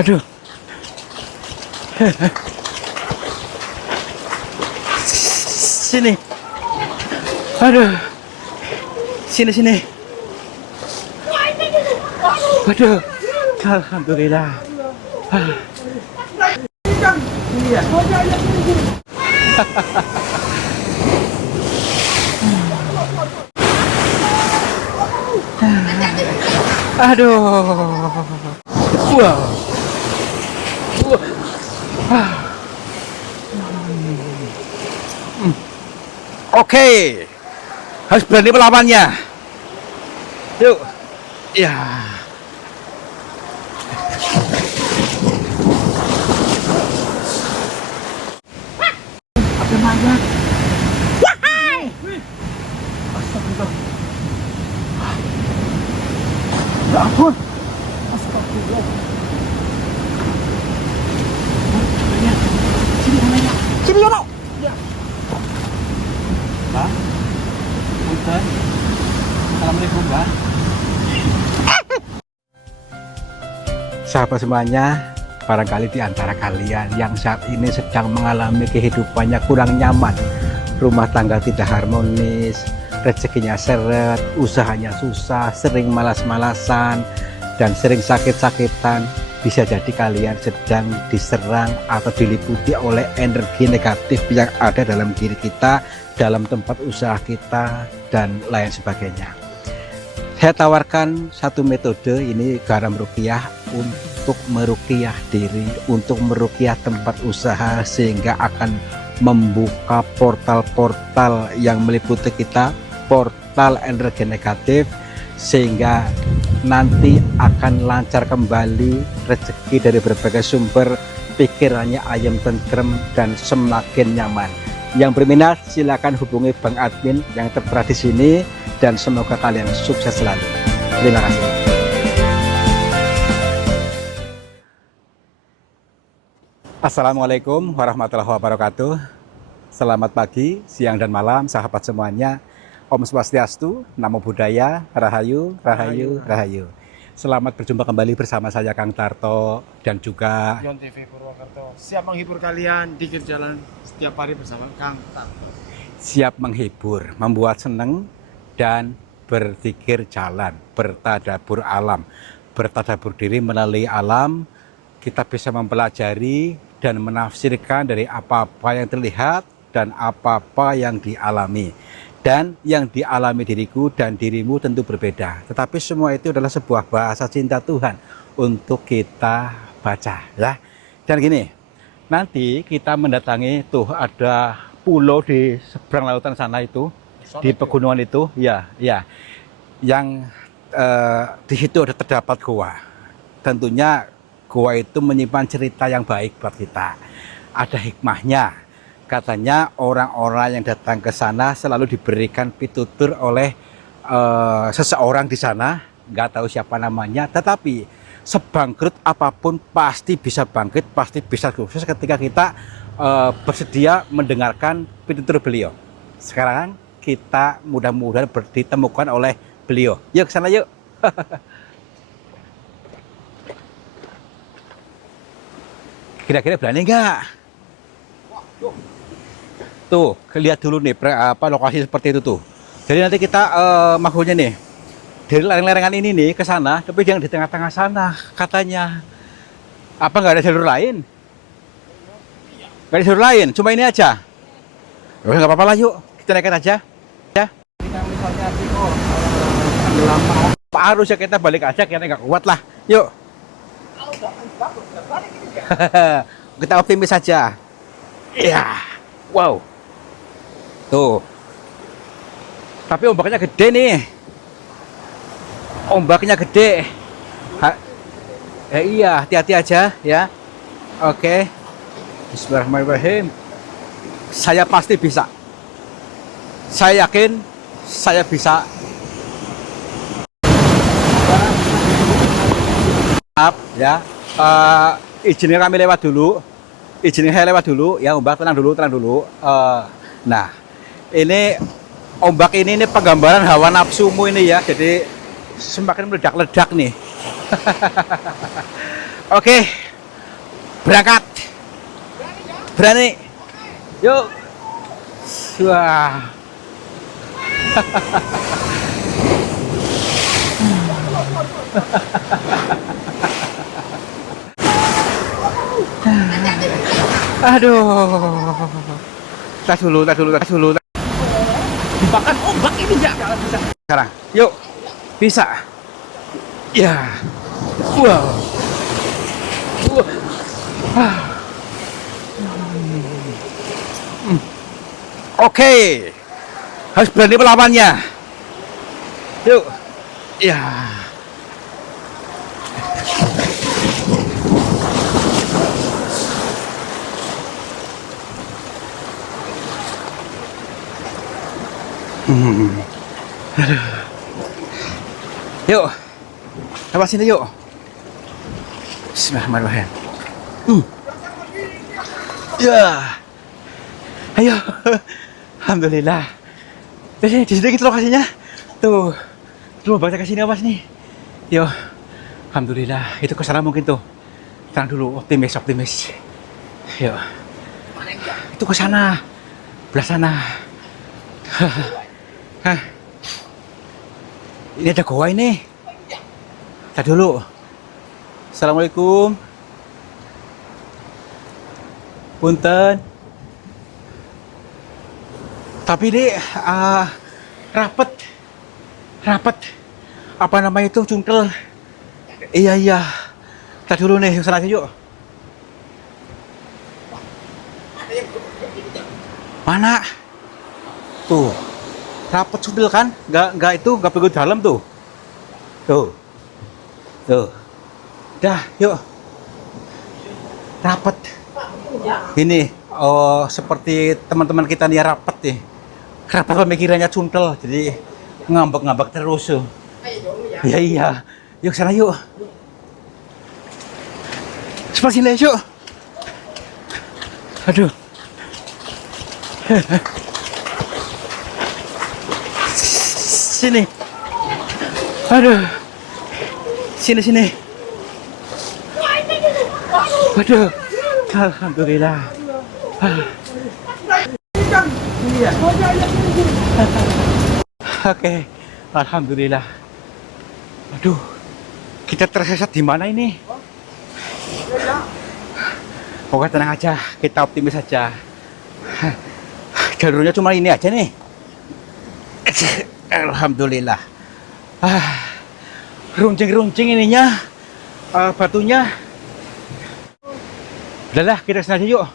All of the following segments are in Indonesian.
Aduh. Sini. Aduh. Sini sini. Aduh. Alhamdulillah. Aduh. Wow. Oke. Harus berani melawannya. Yuk. Ya. Ada mayat. Astagfirullah. Ya ampun. Astagfirullah. Sini ya, Pak. Ya. Pak. Punten. Assalamualaikum, Pak. Sahabat semuanya, barangkali di antara kalian yang saat ini sedang mengalami kehidupannya kurang nyaman, rumah tangga tidak harmonis, rezekinya seret, usahanya susah, sering malas-malasan, dan sering sakit-sakitan, bisa jadi kalian sedang diserang atau diliputi oleh energi negatif yang ada dalam diri kita, dalam tempat usaha kita, dan lain sebagainya. Saya tawarkan satu metode, ini garam ruqyah, untuk meruqyah diri, untuk meruqyah tempat usaha, sehingga akan membuka portal-portal yang meliputi kita, portal energi negatif, sehingga nanti akan lancar kembali rezeki dari berbagai sumber, pikirannya ayam tentrem dan semakin nyaman. Yang berminat silakan hubungi Bang Admin yang tertera di sini, dan semoga kalian sukses selalu. Terima kasih. Assalamualaikum warahmatullahi wabarakatuh. Selamat pagi, siang, dan malam sahabat semuanya. Om Swastiastu, Namo Buddhaya, Rahayu, Rahayu, Rahayu. Selamat berjumpa kembali bersama saya Kang Tarto dan juga Yon TV Purwokerto. Siap menghibur kalian di jalan setiap hari bersama Kang Tarto. Siap menghibur, membuat seneng, dan berzikir jalan, bertadabur alam, bertadabur diri melalui alam. Kita bisa mempelajari dan menafsirkan dari apa-apa yang terlihat dan apa-apa yang dialami. Dan yang dialami diriku dan dirimu tentu berbeda. Tetapi semua itu adalah sebuah bahasa cinta Tuhan untuk kita baca, ya. Dan gini, nanti kita mendatangi tuh ada pulau di seberang lautan sana itu, di pegunungan itu, ya, yang di situ ada terdapat gua. Tentunya gua itu menyimpan cerita yang baik buat kita. Ada hikmahnya. Katanya orang-orang yang datang ke sana selalu diberikan pitutur oleh seseorang di sana, nggak tahu siapa namanya, tetapi sebangkrut apapun pasti bisa bangkit, pasti bisa sukses ketika kita bersedia mendengarkan pitutur beliau. Sekarang kita mudah-mudahan ditemukan oleh beliau. Yuk ke sana yuk. Kira-kira berani nggak? Tuh, lihat dulu nih lokasi seperti itu tuh. Jadi nanti kita makanya nih dari lereng-lerengan ini nih ke sana, tapi jangan di tengah-tengah sana katanya. Apa nggak ada jalur lain? Nggak ada jalur lain, cuma ini aja. Udah nggak apa-apa lah, yuk kita naikkan aja. Ya. Kita misalnya Pak harus ya kita balik aja, kita nggak kuat lah. Yuk. Kita optimis saja. Iya. Wow. Tuh. Tapi ombaknya gede nih. Ombaknya gede. Iya, hati-hati aja ya. Oke. Bismillahirrahmanirrahim. Saya pasti bisa. Saya yakin saya bisa. Maaf ya. Izinnya kami lewat dulu. Izinnya saya lewat dulu ya, Mbak, tenang dulu. Nah, ini ombak ini penggambaran hawa nafsumu ini ya, jadi semakin meledak-ledak nih. Oke, Berangkat. Berani. Yuk. Wah. Aduh. Tas dulu. Bahkan ombak ini ya. Sekarang, yuk. Bisa. Ya. Wow. Oke. Harus berani melawannya. Yuk. Ya. Yuk. Lewat sini yuk. Bismillahirrahmanirrahim. Ya. Ayo. Alhamdulillah. Di sini gitu lokasinya. Tuh. Tuh baca ke sini awas nih. Yo. Alhamdulillah. Itu ke sana mungkin tuh. Tenang dulu, optimis. Yo. Itu ke sana. Belah sana. Hah. Ini ada goa ini. Tadi dulu. Assalamualaikum. Punten. Tapi ini rapet. Apa namanya itu cungkel? Iya. Tadi dulu nih, sana aja yuk. Mana? Tuh. Rapet sudel kan? Nggak pergi dalam tuh. Tuh. Dah, yuk. Rapet. Ini, seperti teman-teman kita nih rapet nih. Rapet pemikirannya cuntel, jadi ngambek-ngambek terus. Iya. Yuk sana yuk. Sebelah sini yuk. Aduh. Sini. Aduh. Sini. Waduh. Alhamdulillah. Oke. Alhamdulillah. Aduh. Kita tersesat di mana ini? Pokoknya tenang aja, kita optimis aja. Jalurnya cuma ini aja nih. Alhamdulillah. Runcing ininya, batunya. Udahlah, kita sengaja yuk.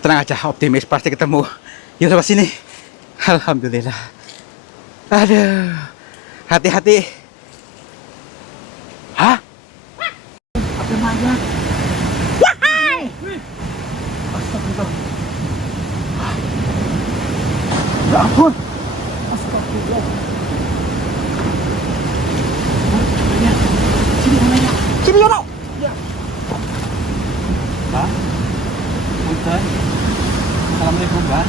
Tenang aja, optimis pasti ketemu. Yuk lewat sini. Alhamdulillah. Aduh, hati-hati. Hah? Apa mayat? Wahai! Astagfirullah. Ya ampun. Astagfirullah. Sini ya, Pak. Ya. Pak. Punten. Assalamualaikum, Pak.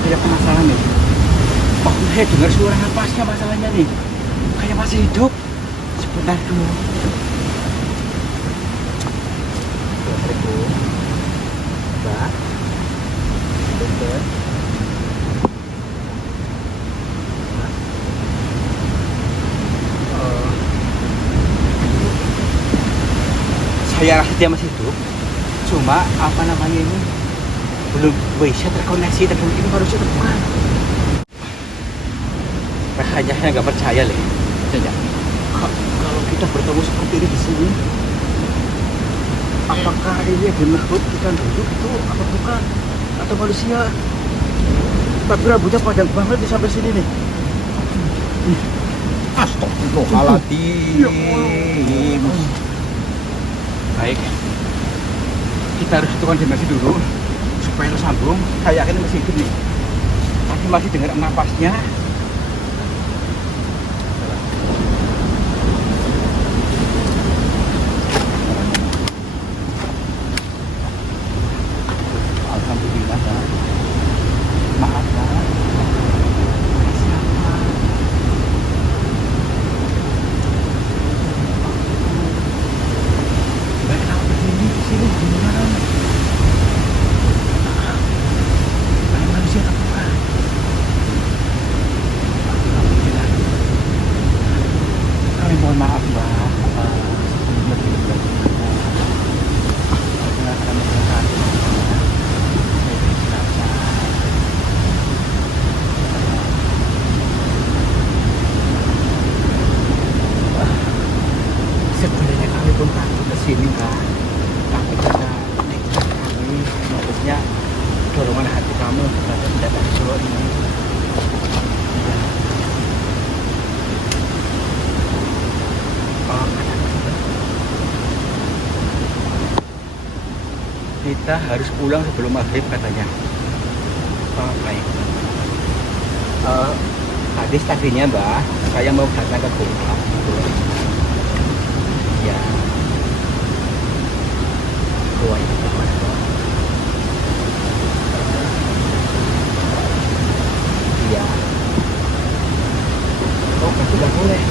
Saya penasaran nih. Kok saya dengar suara napasnya masalahnya nih. Kayak masih hidup. Sebentar dulu. Assalamualaikum. Pak. Punten. Saya rasa dia masih hidup, cuma apa namanya ini belum bisa terkoneksi, dan ini baru saja terbuka. Rasanya saya nggak percaya loh. Kalau kita bertemu seperti ini di sini, apakah ini makhluk ikan duduk itu apa bukan? Atau manusia? Tapi rambutnya panjang banget di sampai sini nih. Astagfirullahaladzim. Baik, kita harus hitung dimensi dulu supaya tersambung. Saya yakin masih hidup nih. Tapi masih dengar napasnya. Alhamdulillah, kan? Maaf, kan? kita harus pulang sebelum maghrib katanya. Oh, baik. Tadinya Mbak, saya mau datang ke Goa. Ya, Goa itu kemana? Iya. Oh, itu nggak boleh.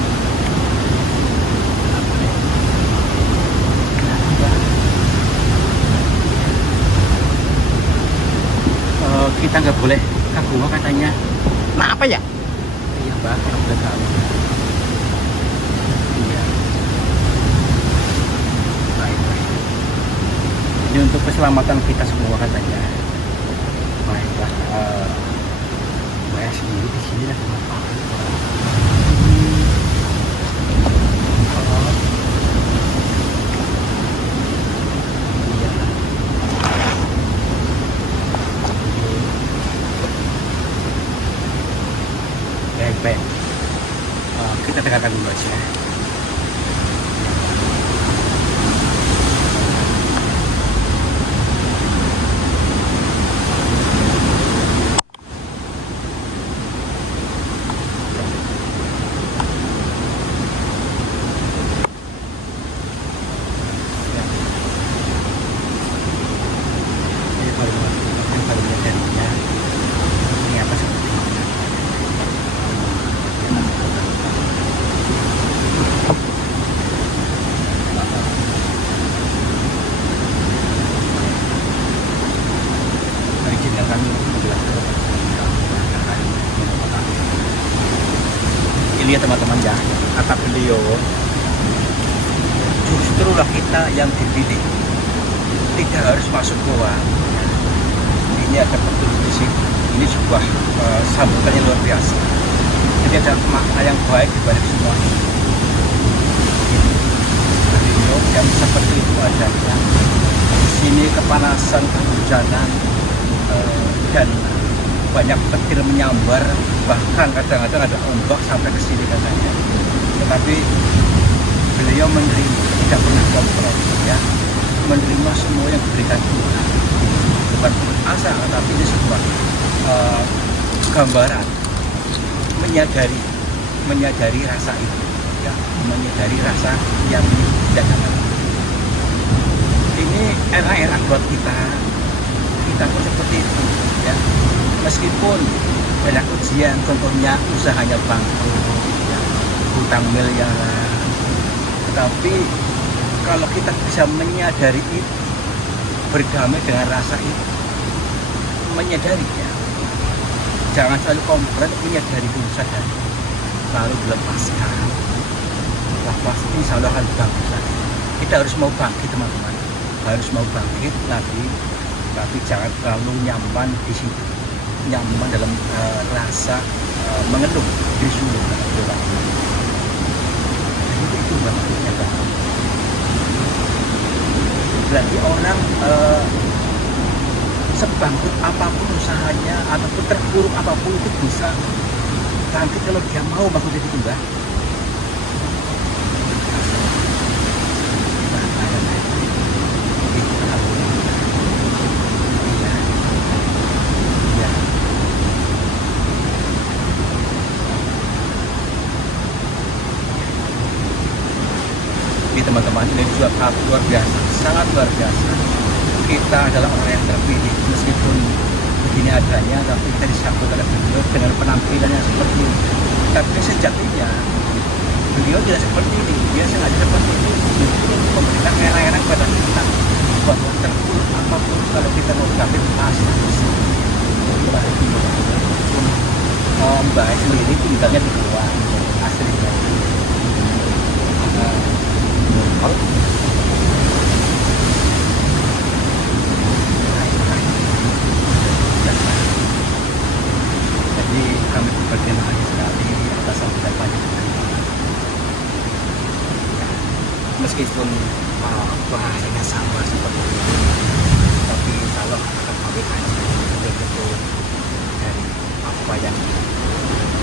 Kita nggak boleh ke Goa katanya. Nah, apa ya? Iya Mbak, kalau boleh tahu. Iya. Baik, baik. Ini untuk keselamatan kita semua katanya. Baiklah. Saya sendiri di sini lagi ngapain? Iya. Baik. Kita dengarkan dulu aja. Ini baru menyadarinya. Ternyata seperti ini. Izinkan kami menjelaskan. Ini ya teman-teman ya, kata beliau, justrulah kita yang dipilih, tidak harus masuk goa. Ini ada petunjuk di sini. Ini sebuah sambutan yang luar biasa. Jadi ada makna yang baik dibalik semua ini. Beliau yang seperti itu adanya. Di sini kepanasan, kehujanan, dan banyak petir menyambar, bahkan kadang-kadang ada ombak sampai ke sini katanya. Tetapi beliau menerima, tidak pernah kompromi ya, menerima semua yang diberikan Tuhan. Bukan asa, tapi ini sebuah gambaran menyadari rasa itu ya, menyadari rasa yang tidak ada. Ini era-era buat kita pun seperti itu ya, meskipun banyak ujian, contohnya usahanya bangkrut ya, hutang miliaran, tetapi kalau kita bisa menyadari itu, berdamai dengan rasa itu, menyadarinya, jangan selalu komplain, menyadari dulu, sadari, lalu dilepaskan, pasti insya Allah akan bangkit lagi. Kita harus mau bangkit teman-teman, harus mau bangkit lagi. Tapi jangan terlalu nyaman di situ, nyaman dalam rasa mengeluh di sini. Itu maksudnya kan. Berarti orang sebangkrut apapun usahanya ataupun terpuruk apapun itu bisa bangkit kalau dia mau, maksudnya itu Mbak. Teman-teman, ini juga luar biasa, sangat luar biasa. Kita adalah orang yang terpilih, meskipun begini adanya, tapi kita disambut oleh beliau dengan penampilan yang seperti ini. Tapi sejatinya beliau tidak seperti ini, dia sengaja seperti ini justru untuk memberikan era-era kepada kita bahwa terpuruk apapun kalau kita mau bangkit pasti bisa. Mbak sendiri tinggalnya di luar aslinya. Jadi kami berterima kasih sekali atas sambutan panjenengan. Meskipun bahasanya sama seperti ini, tapi kalau akan kami kaji betul-betul dari apa yang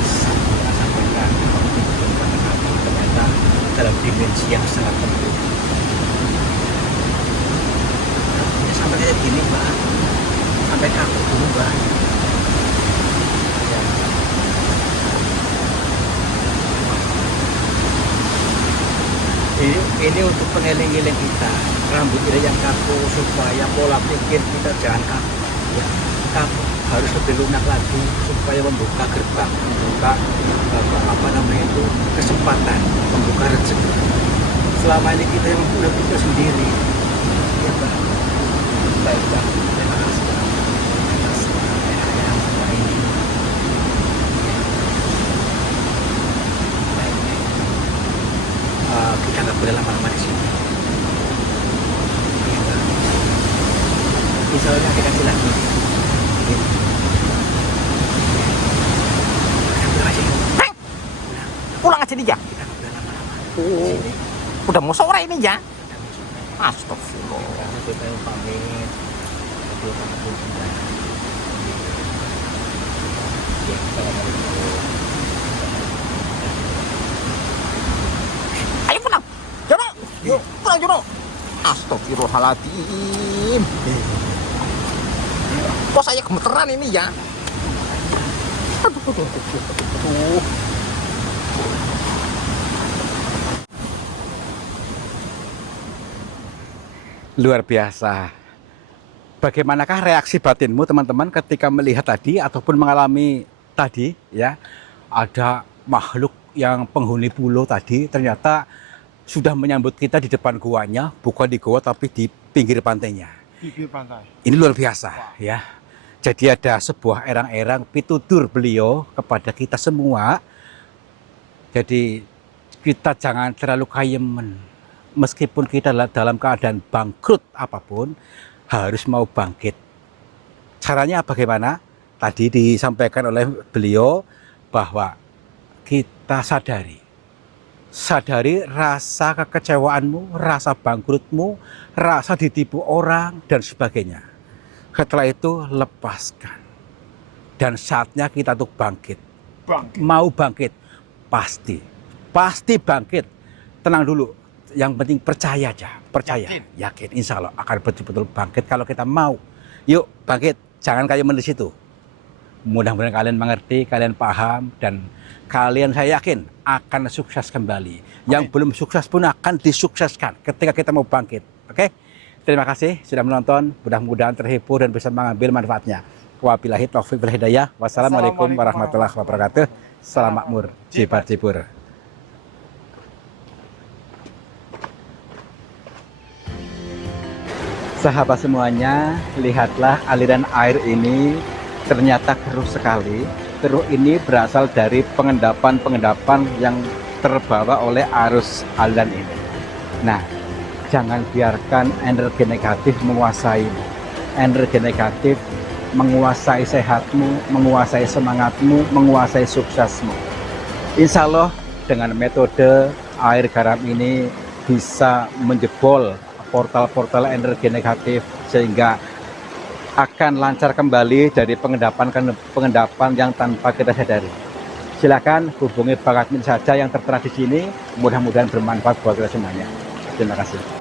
saya sampaikan, betul-betul pada kami ternyata dalam dimensi yang sangat penting. Sampai kayak gini sampai takut berubah. Ya. Ini untuk pengeling-eling kita, rambut kita yang kaku supaya pola pikir kita jangan kaku. Ya, kaku harus lebih lunak lagi supaya membuka gerbang, membuka apa namanya itu kesempatan, membuka rezeki. Selama ini kita yang udah pikir sendiri, ya Pak. Baik Pak, terima kasih atas yang semua ini. Kita nggak boleh lama-lama di sini. Ya, Pak. Insya Allah dikasih lagi. Ya. Pulang aja nih ya. Kita nggak boleh lama-lama. Oh, udah mau sore ini ya. Astagfirullah. Kita yang pamit. Kita pamit. Ya, assalamualaikum. Ayo pulang. Jono. Yuk, pulang Jono. Astagfirullahaladzim. Kok saya gemeteran ini ya? Aduh. Luar biasa. Bagaimanakah reaksi batinmu teman-teman ketika melihat tadi ataupun mengalami tadi ya, ada makhluk yang penghuni pulau tadi ternyata sudah menyambut kita di depan guanya, bukan di gua tapi di pinggir pantainya. Bibir pantai. Ini luar biasa ya. Jadi ada sebuah erang-erang pitutur beliau kepada kita semua. Jadi kita jangan terlalu kayemen. Meskipun kita dalam keadaan bangkrut apapun, harus mau bangkit. Caranya bagaimana? Tadi disampaikan oleh beliau bahwa kita sadari rasa kekecewaanmu, rasa bangkrutmu, rasa ditipu orang, dan sebagainya. Setelah itu lepaskan. Dan saatnya kita untuk bangkit. Mau bangkit, pasti bangkit. Tenang dulu. Yang penting percaya aja, yakin, insya Allah akan betul-betul bangkit kalau kita mau. Yuk bangkit, jangan kayak di situ. Mudah-mudahan kalian mengerti, kalian paham, dan kalian saya yakin akan sukses kembali. Yang belum sukses pun akan disukseskan ketika kita mau bangkit. Oke? Terima kasih sudah menonton, mudah-mudahan terhibur dan bisa mengambil manfaatnya. Wabillahi taufiq wal hidayah. Wassalamualaikum warahmatullahi wabarakatuh. Salam makmur, jibar-jibur. Sahabat semuanya, lihatlah aliran air ini ternyata keruh sekali. Keruh ini berasal dari pengendapan-pengendapan yang terbawa oleh arus aliran ini. Nah, jangan biarkan energi negatif menguasaimu. Energi negatif menguasai sehatmu, menguasai semangatmu, menguasai suksesmu. Insya Allah dengan metode air garam ini bisa menjebol portal-portal energi negatif sehingga akan lancar kembali dari pengendapan yang tanpa kita sadari. Silakan hubungi Pak Admin saja yang tertera di sini. Mudah-mudahan bermanfaat buat kita semuanya. Terima kasih.